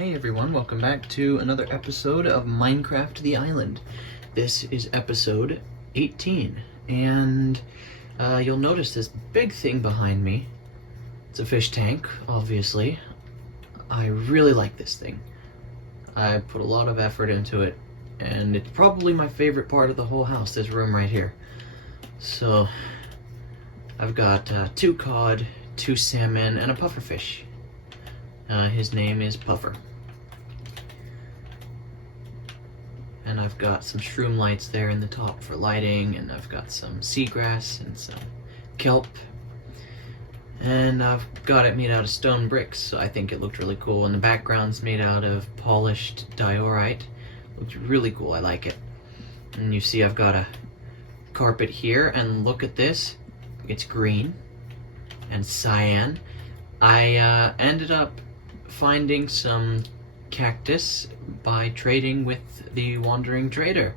Hey everyone, welcome back to another episode of Minecraft the Island. This is episode 18, and you'll notice this big thing behind me. It's a fish tank, obviously. I really like this thing. I put a lot of effort into it, and it's probably my favorite part of the whole house, this room right here. So, I've got 2 cod, 2 salmon, and a pufferfish. His name is Puffer. And I've got some shroom lights there in the top for lighting, and I've got some seagrass and some kelp. And I've got it made out of stone bricks, so I think it looked really cool. And the background's made out of polished diorite. Looks really cool, I like it. And you see I've got a carpet here, and look at this. It's green and cyan. I ended up finding some cactus by trading with the wandering trader.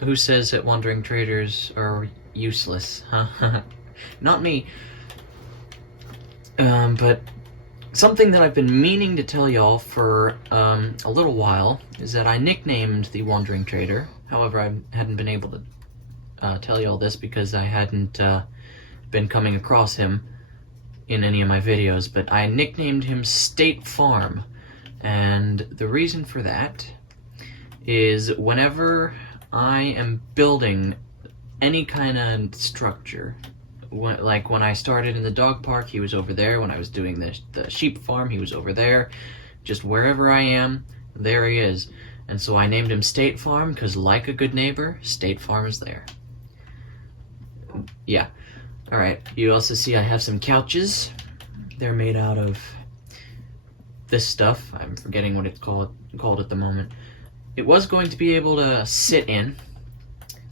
Who says that wandering traders are useless, huh? Not me. But something that I've been meaning to tell y'all for a little while is that I nicknamed the wandering trader. However, I hadn't been able to tell y'all this because I hadn't been coming across him in any of my videos, but I nicknamed him State Farm. And the reason for that is whenever I am building any kind of structure, like when I started in the dog park, he was over there. When I was doing the sheep farm, he was over there. Just wherever I am, there he is. And so I named him State Farm because, like a good neighbor, State Farm is there. Yeah. Alright, you also see I have some couches. They're made out of this stuff. I'm forgetting what it's called at the moment. It was going to be able to sit in.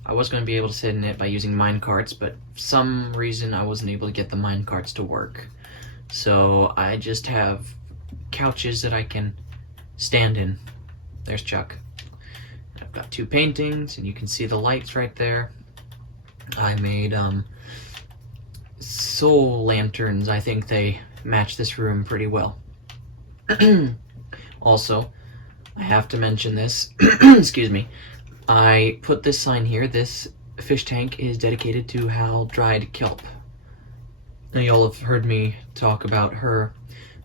I was going to be able to sit in it by using mine carts, but for some reason I wasn't able to get the mine carts to work. So I just have couches that I can stand in. There's Chuck. I've got 2 paintings, and you can see the lights right there. I made soul lanterns. I think they match this room pretty well. Also, I have to mention this. Excuse me. I put this sign here. This fish tank is dedicated to Driiedkelp. Now, y'all have heard me talk about her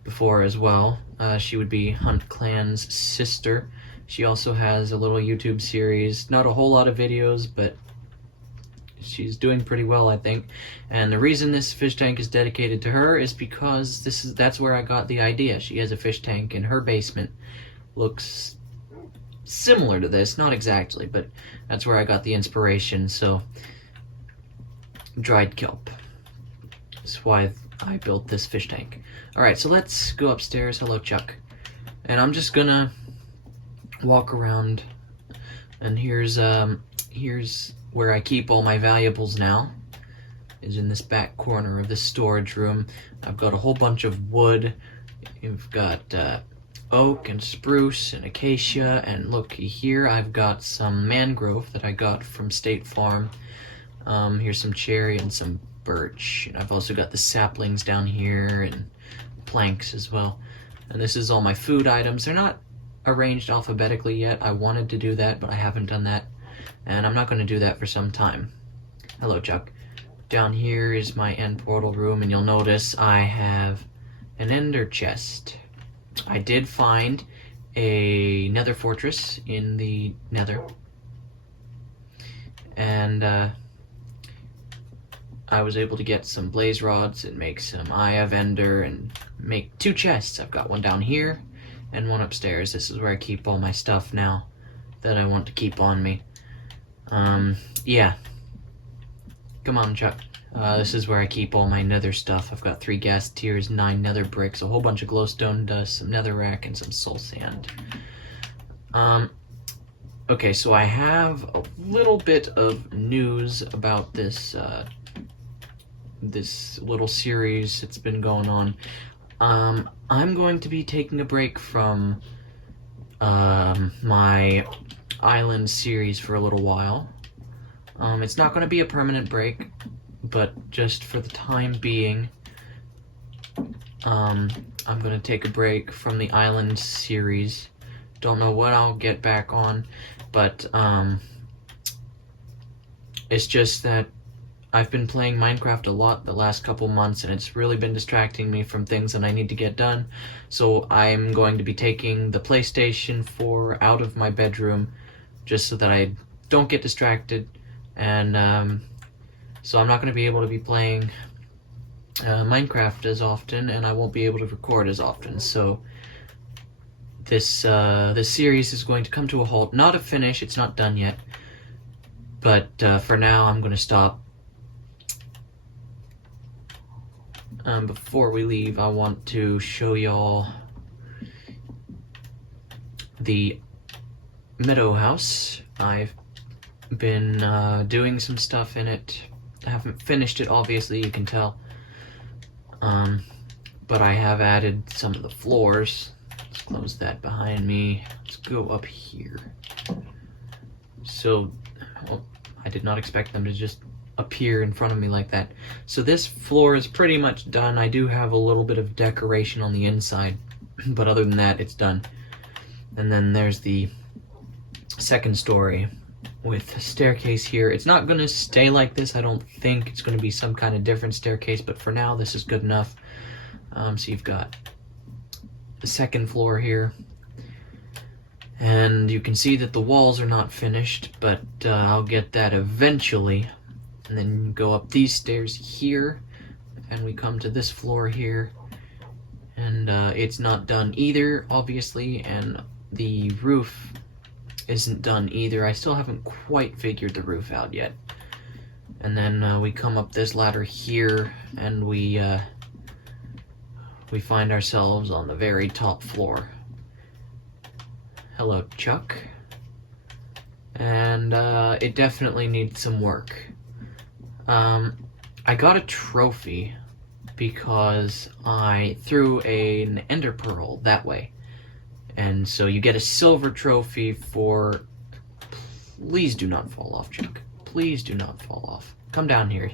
before as well. She would be Hunt Clan's sister. She also has a little YouTube series. Not a whole lot of videos, but she's doing pretty well, I think. And the reason this fish tank is dedicated to her is because that's where I got the idea. She has a fish tank in her basement. Looks similar to this, not exactly, but that's where I got the inspiration. So Driiedkelp. That's why I built this fish tank. Alright, so let's go upstairs. Hello, Chuck. And I'm just gonna walk around, and here's where I keep all my valuables now, is in this back corner of this storage room. I've got a whole bunch of wood. You've got oak and spruce and acacia, and look here, I've got some mangrove that I got from State Farm. Here's some cherry and some birch, and I've also got the saplings down here and planks as well. And this is all my food items. They're not arranged alphabetically yet. I wanted to do that, but I haven't done that. And I'm not going to do that for some time. Hello, Chuck. Down here is my end portal room, and you'll notice I have an ender chest. I did find a nether fortress in the nether. And I was able to get some blaze rods and make some eye of ender and make 2 chests. I've got one down here and one upstairs. This is where I keep all my stuff now that I want to keep on me. Yeah. Come on, Chuck. This is where I keep all my nether stuff. I've got 3 gas tiers, 9 nether bricks, a whole bunch of glowstone dust, some netherrack, and some soul sand. Okay, so I have a little bit of news about this, this little series that's been going on. I'm going to be taking a break from, my island series for a little while. It's not going to be a permanent break, but just for the time being, I'm gonna take a break from the island series. Don't know what I'll get back on, but it's just that I've been playing Minecraft a lot the last couple months, and it's really been distracting me from things that I need to get done. So I'm going to be taking the PlayStation 4 out of my bedroom just so that I don't get distracted, and so I'm not going to be able to be playing Minecraft as often, and I won't be able to record as often. So this series is going to come to a halt. Not a finish, it's not done yet, but for now I'm going to stop. Before we leave, I want to show y'all the meadow house. I've been doing some stuff in it. I haven't finished it, obviously, you can tell. But I have added some of the floors. Let's close that behind me. Let's go up here. So, well, I did not expect them to just appear in front of me like that. So this floor is pretty much done. I do have a little bit of decoration on the inside, but other than that, it's done. And then there's the second story with a staircase here. It's not going to stay like this, I don't think. It's going to be some kind of different staircase, but for now, this is good enough. So you've got the second floor here. And you can see that the walls are not finished, but I'll get that eventually. And then go up these stairs here, and we come to this floor here, and it's not done either, obviously, and the roof isn't done either. I still haven't quite figured the roof out yet. And then we come up this ladder here, and we find ourselves on the very top floor. Hello, Chuck. And it definitely needs some work. I got a trophy because I threw an ender pearl that way. And so you get a silver trophy for... Please do not fall off, Chuck. Please do not fall off. Come down here.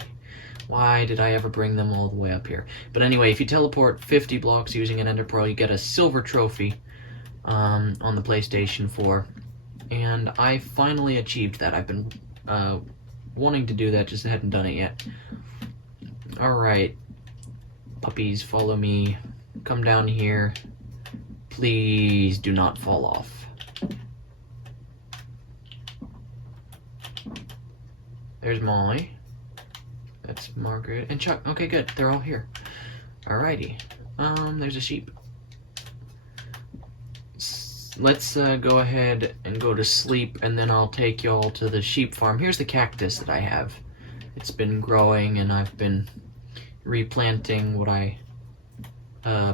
Why did I ever bring them all the way up here? But anyway, if you teleport 50 blocks using an ender pearl, you get a silver trophy on the PlayStation 4. And I finally achieved that. I've been wanting to do that, just hadn't done it yet. Alright, puppies, follow me. Come down here. Please do not fall off. There's Molly. That's Margaret. And Chuck. Okay, good. They're all here. Alrighty. There's a sheep. Let's go ahead and go to sleep, and then I'll take y'all to the sheep farm. Here's the cactus that I have. It's been growing, and I've been replanting what I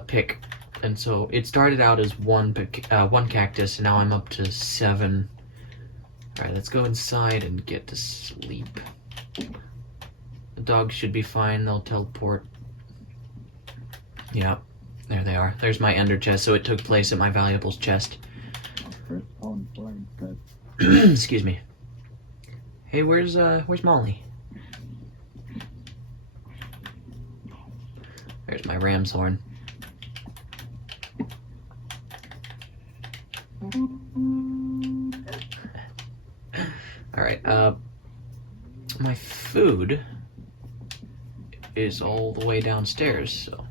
pick. And so it started out as one cactus, and now I'm up to 7. Alright, let's go inside and get to sleep. The dogs should be fine. They'll teleport. Yeah, there they are. There's my ender chest, so it took place at my valuables chest. Excuse me. Hey, where's Molly? There's my ram's horn. Alright, my food is all the way downstairs, so...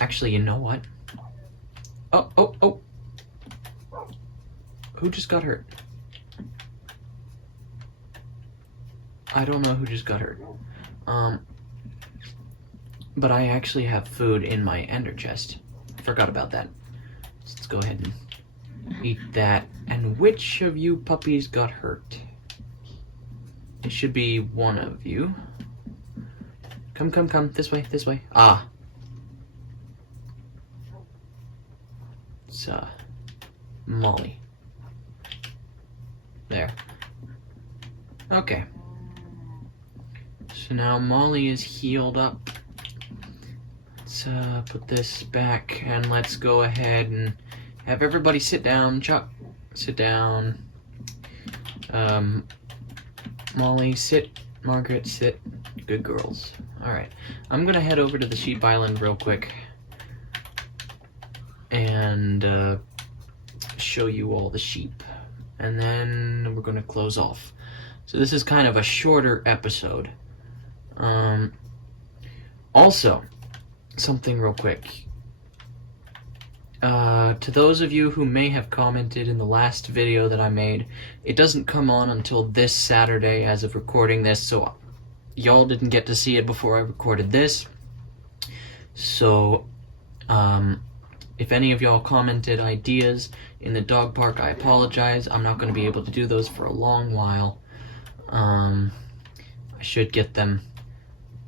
Actually, you know what? Oh! Who just got hurt? I don't know who just got hurt. But I actually have food in my ender chest. Forgot about that. So let's go ahead and eat that. And which of you puppies got hurt? It should be one of you. Come. This way. Ah. It's, Molly. There. Okay. So now Molly is healed up. Let's, put this back, and let's go ahead and have everybody sit down. Chuck, sit down. Molly, sit. Margaret, sit. Good girls. Alright. I'm gonna head over to the sheep island real quick. and show you all the sheep, and then we're gonna close off. So this is kind of a shorter episode. Also, something real quick. To those of you who may have commented in the last video that I made, it doesn't come on until this Saturday as of recording this, so y'all didn't get to see it before I recorded this. So, if any of y'all commented ideas in the dog park, I apologize. I'm not going to be able to do those for a long while. I should get them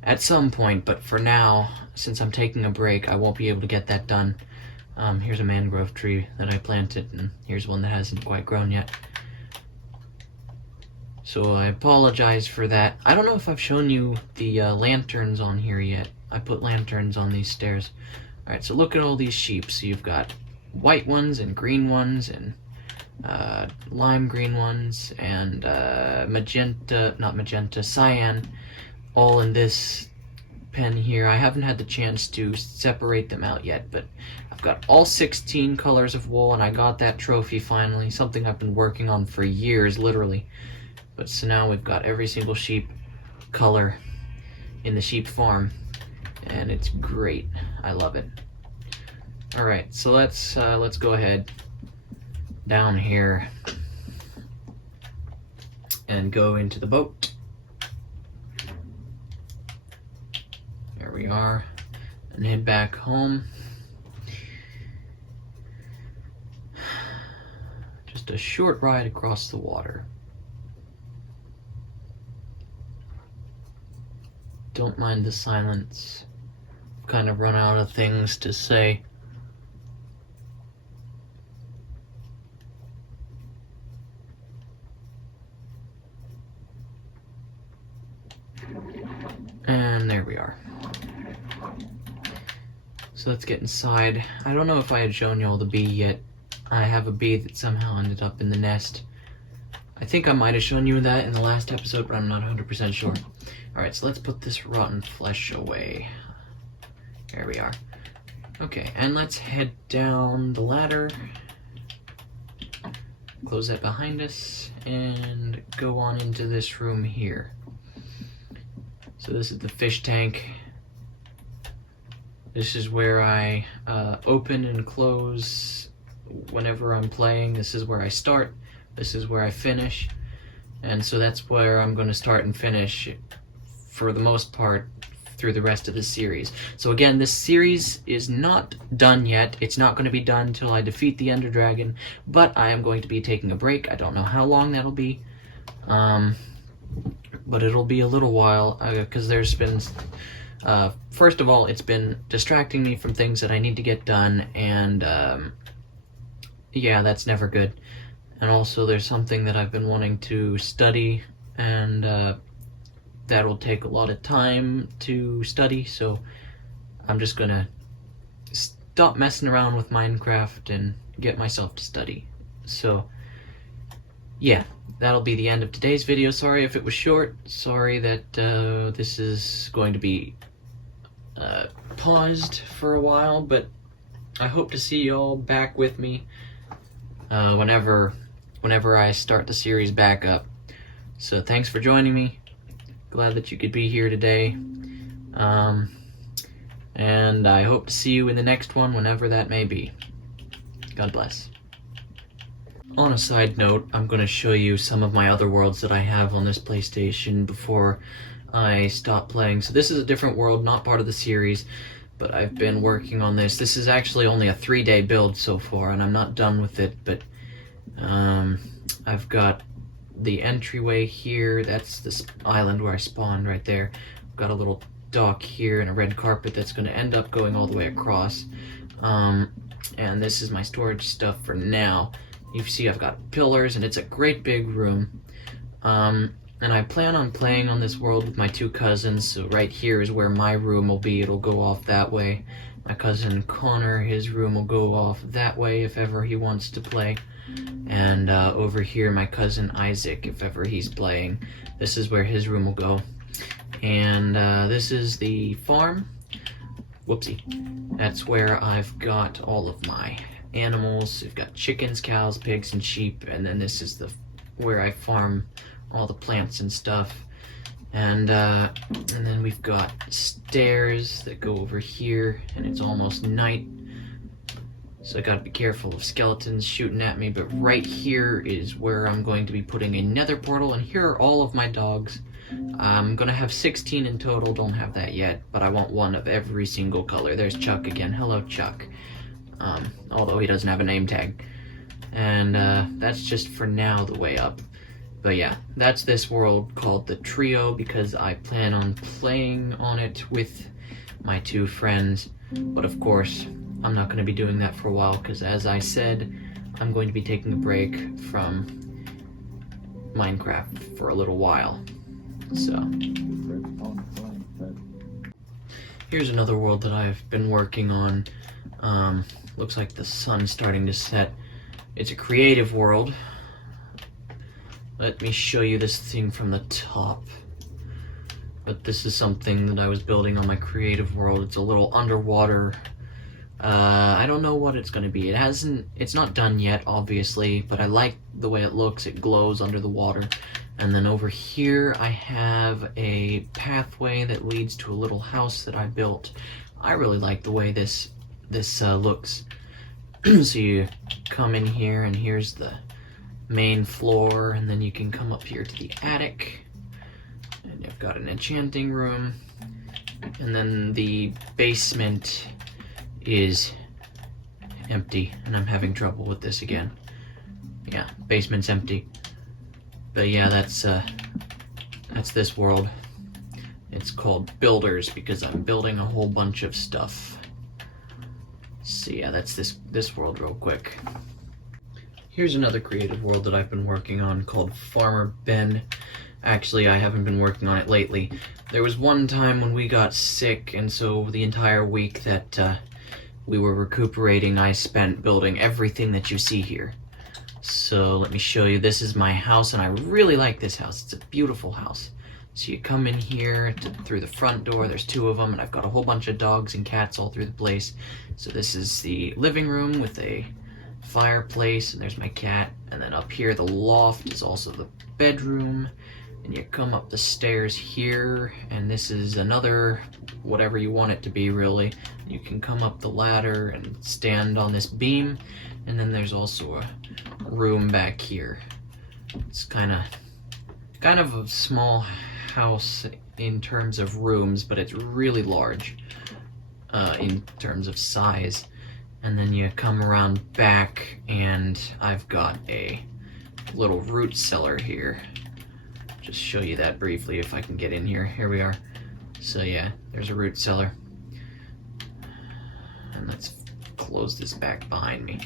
at some point, but for now, since I'm taking a break, I won't be able to get that done. Here's a mangrove tree that I planted, and here's one that hasn't quite grown yet. So I apologize for that. I don't know if I've shown you the lanterns on here yet. I put lanterns on these stairs. Alright, so look at all these sheep. So you've got white ones and green ones and lime green ones and cyan, all in this pen here. I haven't had the chance to separate them out yet, but I've got all 16 colors of wool, and I got that trophy finally, something I've been working on for years, literally. But so now we've got every single sheep color in the sheep farm, and it's great. I love it. Alright, so let's go ahead down here and go into the boat. There we are, and head back home. Just a short ride across the water. Don't mind the silence. I've kind of run out of things to say. And there we are. So let's get inside. I don't know if I had shown you all the bee yet. I have a bee that somehow ended up in the nest. I think I might have shown you that in the last episode, but I'm not 100% sure. Alright, so let's put this rotten flesh away. There we are. Okay, and let's head down the ladder. Close that behind us, and go on into this room here. So this is the fish tank. This is where I open and close whenever I'm playing. This is where I start. This is where I finish. And so that's where I'm going to start and finish for the most part through the rest of the series. So again, this series is not done yet. It's not going to be done until I defeat the Ender Dragon, but I am going to be taking a break. I don't know how long that'll be. But it'll be a little while, because there's been, first of all, it's been distracting me from things that I need to get done, and yeah, that's never good. And also there's something that I've been wanting to study, and that'll take a lot of time to study, so I'm just gonna stop messing around with Minecraft and get myself to study. So yeah, that'll be the end of today's video. Sorry if it was short. Sorry that this is going to be paused for a while, but I hope to see you all back with me whenever I start the series back up. So thanks for joining me. Glad that you could be here today. And I hope to see you in the next one, whenever that may be. God bless. On a side note, I'm going to show you some of my other worlds that I have on this PlayStation before I stop playing. So this is a different world, not part of the series, but I've been working on this. This is actually only a 3-day build so far, and I'm not done with it, but I've got the entryway here. That's this island where I spawned right there. I've got a little dock here and a red carpet that's going to end up going all the way across. And this is my storage stuff for now. You see I've got pillars, and it's a great big room. And I plan on playing on this world with my 2 cousins, so right here is where my room will be. It'll go off that way. My cousin Connor, his room will go off that way if ever he wants to play. And over here, my cousin Isaac, if ever he's playing, this is where his room will go. And this is the farm. Whoopsie. That's where I've got all of my animals. We've got chickens, cows, pigs, and sheep, and then this is where I farm all the plants and stuff. And then we've got stairs that go over here, and it's almost night, so I gotta be careful of skeletons shooting at me. But right here is where I'm going to be putting a nether portal, and here are all of my dogs. I'm gonna have 16 in total, don't have that yet, but I want one of every single color. There's Chuck again. Hello, Chuck. Although he doesn't have a name tag. And that's just for now the way up. But yeah, that's this world called the Trio because I plan on playing on it with my 2 friends. But of course, I'm not going to be doing that for a while because, as I said, I'm going to be taking a break from Minecraft for a little while. So, here's another world that I've been working on. Looks like the sun's starting to set. It's a creative world. Let me show you this thing from the top. But this is something that I was building on my creative world. It's a little underwater. I don't know what it's going to be. It's not done yet, obviously, but I like the way it looks. It glows under the water. And then over here I have a pathway that leads to a little house that I built. I really like the way this looks. So you come in here, and here's the main floor, and then you can come up here to the attic, and I've got an enchanting room, and then the basement is empty, and I'm having trouble with this again. Yeah, basement's empty. But yeah, that's this world. It's called Builders because I'm building a whole bunch of stuff. So yeah, that's this world real quick. Here's another creative world that I've been working on called Farmer Ben. Actually, I haven't been working on it lately. There was one time when we got sick, and so the entire week that we were recuperating, I spent building everything that you see here. So let me show you. This is my house, and I really like this house. It's a beautiful house. So you come in here through the front door. There's 2 of them, and I've got a whole bunch of dogs and cats all through the place. So this is the living room with a fireplace, and there's my cat. And then up here, the loft is also the bedroom. And you come up the stairs here, and this is another, whatever you want it to be, really. You can come up the ladder and stand on this beam. And then there's also a room back here. It's kind of a small house in terms of rooms, but it's really large in terms of size. And then you come around back, and I've got a little root cellar here. Just show you that briefly if I can get in here. Here we are. So yeah, there's a root cellar. And let's close this back behind me.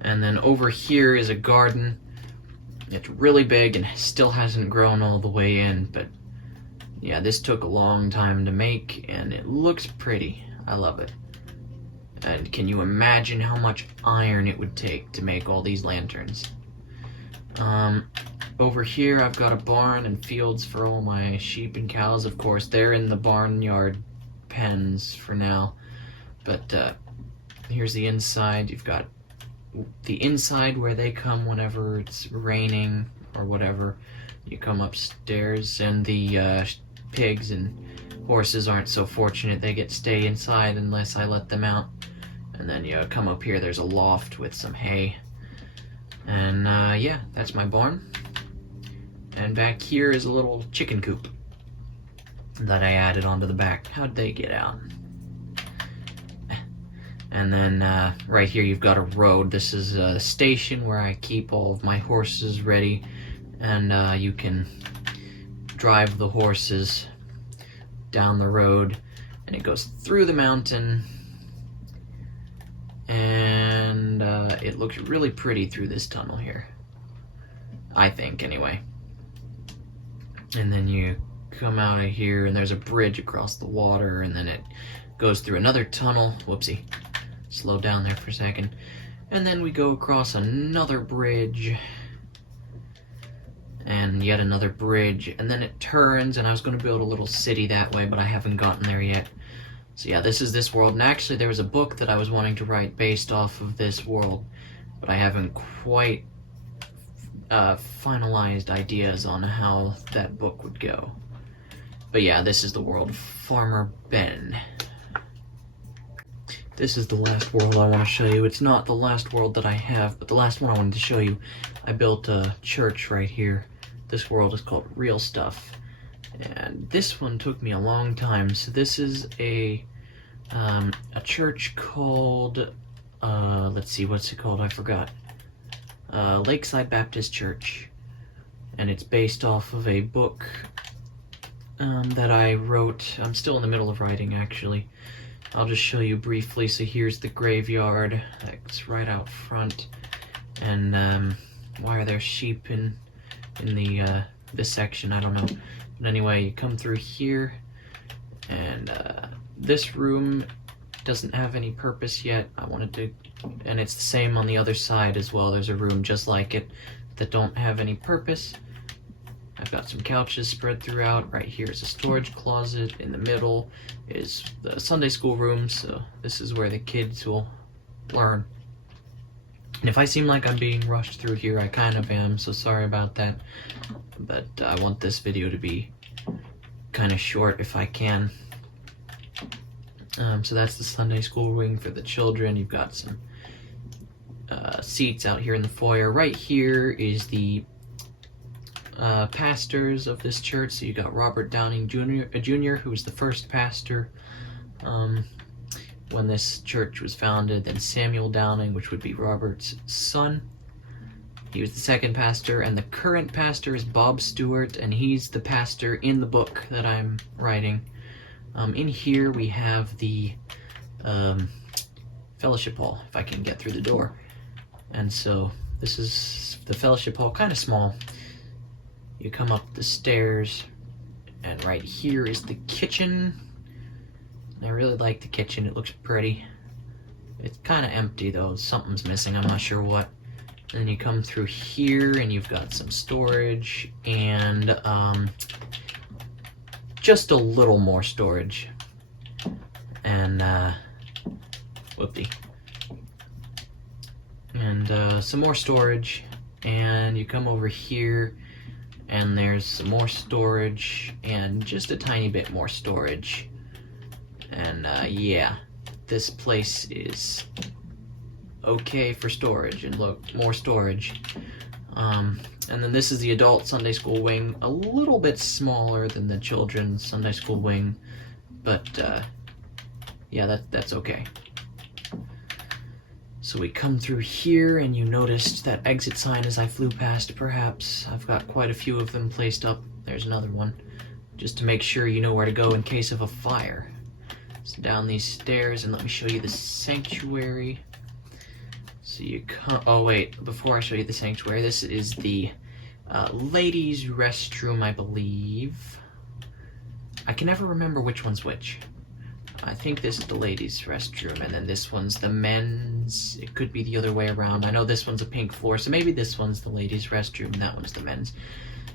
And then over here is a garden. It's really big and still hasn't grown all the way in, but yeah, this took a long time to make, and it looks pretty. I love it. And can you imagine how much iron it would take to make all these lanterns? Over here I've got a barn and fields for all my sheep and cows. Of course, they're in the barnyard pens for now. But here's the inside. You've got the inside where they come whenever it's raining or whatever. You come upstairs, and the pigs and horses aren't so fortunate. They get to stay inside unless I let them out. And then you come up here, there's a loft with some hay. And yeah, that's my barn. And back here is a little chicken coop that I added onto the back. How'd they get out? And then right here you've got a road. This is a station where I keep all of my horses ready. And you can drive the horses down the road. And it goes through the mountain. And it looks really pretty through this tunnel here. I think, anyway. And then you come out of here, and there's a bridge across the water, and then it goes through another tunnel. Whoopsie. Slow down there for a second. And then we go across another bridge. and yet another bridge, and then it turns, and I was going to build a little city that way, but I haven't gotten there yet. So yeah, this is this world, and actually there was a book that I was wanting to write based off of this world, but I haven't quite finalized ideas on how that book would go. But yeah, this is the world of Farmer Ben. This is the last world I want to show you. It's not the last world that I have, but the last one I wanted to show you. I built a church right here. This world is called Real Stuff. And this one took me a long time. So this is a church called, let's see, what's it called? I forgot. Lakeside Baptist Church. And it's based off of a book that I wrote. I'm still in the middle of writing, actually. I'll just show you briefly. So here's the graveyard. It's right out front. And why are there sheep in the this section? I don't know. But anyway, you come through here, and this room doesn't have any purpose yet. I wanted to, and it's the same on the other side as well. There's a room just like it that don't have any purpose. I've got some couches spread throughout. Right here is a storage closet. In the middle is the Sunday school room, so this is where the kids will learn. And if I seem like I'm being rushed through here, I kind of am, so sorry about that. But I want this video to be kind of short if I can. So that's the Sunday school wing for the children. You've got some seats out here in the foyer. Right here is the pastors of this church. So you got Robert Downing Jr., who was the first pastor when this church was founded. Then Samuel Downing, which would be Robert's son. He was the second pastor, and the current pastor is Bob Stewart, and he's the pastor in the book that I'm writing. In here we have the fellowship hall, if I can get through the door. And so this is the fellowship hall, kind of small. You come up the stairs, and right here is the kitchen. I really like the kitchen, it looks pretty. It's kind of empty though, something's missing, I'm not sure what. And then you come through here, and you've got some storage, and just a little more storage. And, whoopty. And some more storage, and you come over here, and there's some more storage, and just a tiny bit more storage. And yeah, this place is okay for storage. And look, more storage. And then this is the adult Sunday school wing, a little bit smaller than the children's Sunday school wing, but yeah, that's okay. So we come through here, and you noticed that exit sign as I flew past, perhaps. I've got quite a few of them placed up. There's another one, just to make sure you know where to go in case of a fire. So down these stairs, and let me show you the sanctuary. So you come, oh wait, before I show you the sanctuary, this is the ladies' restroom, I believe. I can never remember which one's which. I think this is the ladies' restroom, and then this one's the men's. It could be the other way around. I know this one's a pink floor, so maybe this one's the ladies' restroom and that one's the men's.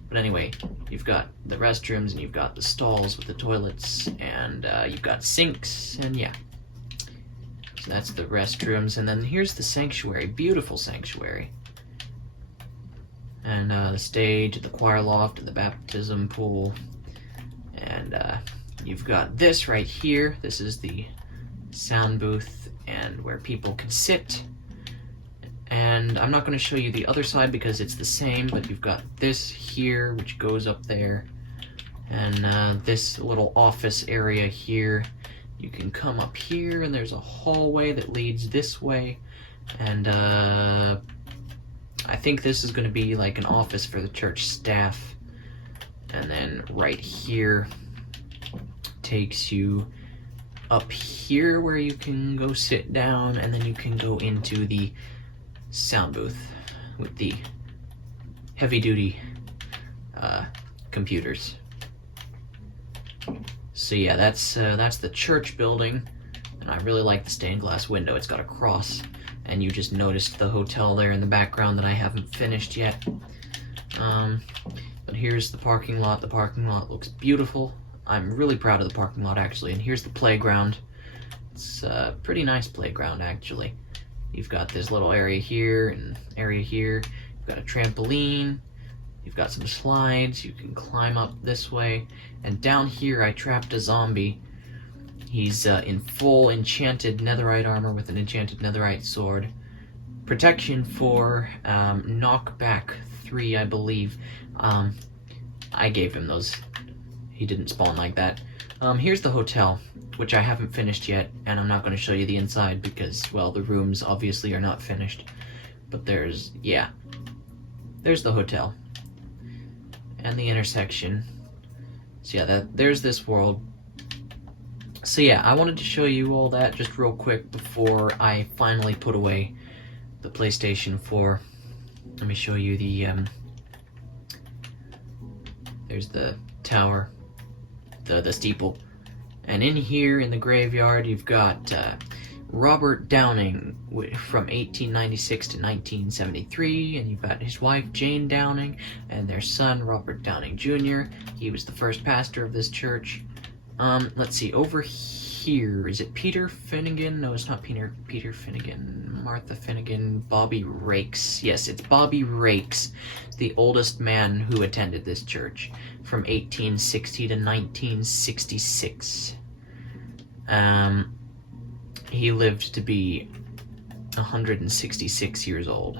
But anyway, you've got the restrooms, and you've got the stalls with the toilets, and you've got sinks, and yeah. So that's the restrooms, and then here's the sanctuary. Beautiful sanctuary. And the stage, the choir loft, and the baptism pool. And you've got this right here. This is the sound booth, and where people can sit. And I'm not going to show you the other side because it's the same, but you've got this here, which goes up there. And this little office area here. You can come up here, and there's a hallway that leads this way. And I think this is going to be like an office for the church staff. And then right here takes you up here where you can go sit down, and then you can go into the sound booth with the heavy-duty computers. So yeah, that's the church building, and I really like the stained glass window. It's got a cross, and you just noticed the hotel there in the background that I haven't finished yet. But here's the parking lot. The parking lot looks beautiful. I'm really proud of the parking lot, actually. And here's the playground. It's a pretty nice playground, actually. You've got this little area here and area here. You've got a trampoline. You've got some slides. You can climb up this way. And down here, I trapped a zombie. He's in full enchanted netherite armor with an enchanted netherite sword. Protection for knockback 3, I believe. I gave him those. He didn't spawn like that. Here's the hotel, which I haven't finished yet, and I'm not going to show you the inside because, well, the rooms obviously are not finished. But there's the hotel. And the intersection. So yeah, there's this world. So yeah, I wanted to show you all that just real quick before I finally put away the PlayStation 4. Let me show you the, there's the tower, the steeple. And in here, in the graveyard, you've got Robert Downing from 1896 to 1973, and you've got his wife, Jane Downing, and their son, Robert Downing Jr. He was the first pastor of this church. Let's see, over here, is it Peter Finnegan? No, it's not Peter Finnegan. Martha Finnegan, Bobby Rakes. Yes, it's Bobby Rakes, the oldest man who attended this church from 1860 to 1966. He lived to be 166 years old.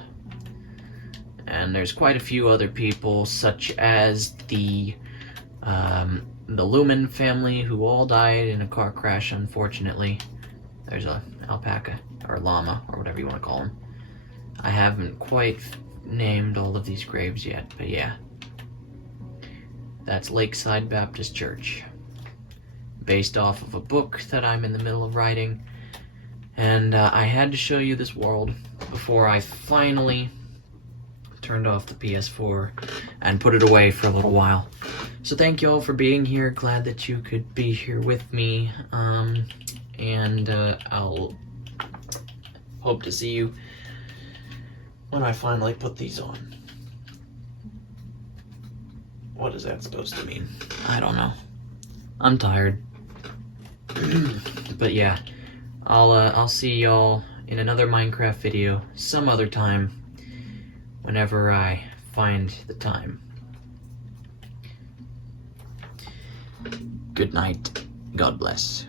And there's quite a few other people, such as the Lumen family, who all died in a car crash, unfortunately. There's a alpaca, or llama, or whatever you want to call them. I haven't quite named all of these graves yet, but yeah. That's Lakeside Baptist Church. Based off of a book that I'm in the middle of writing. And I had to show you this world before I finally turned off the PS4 and put it away for a little while. So thank you all for being here. Glad that you could be here with me. And I'll hope to see you when I finally put these on. What is that supposed to mean? I don't know. I'm tired. But yeah, I'll see y'all in another Minecraft video some other time, whenever I find the time. Good night. God bless.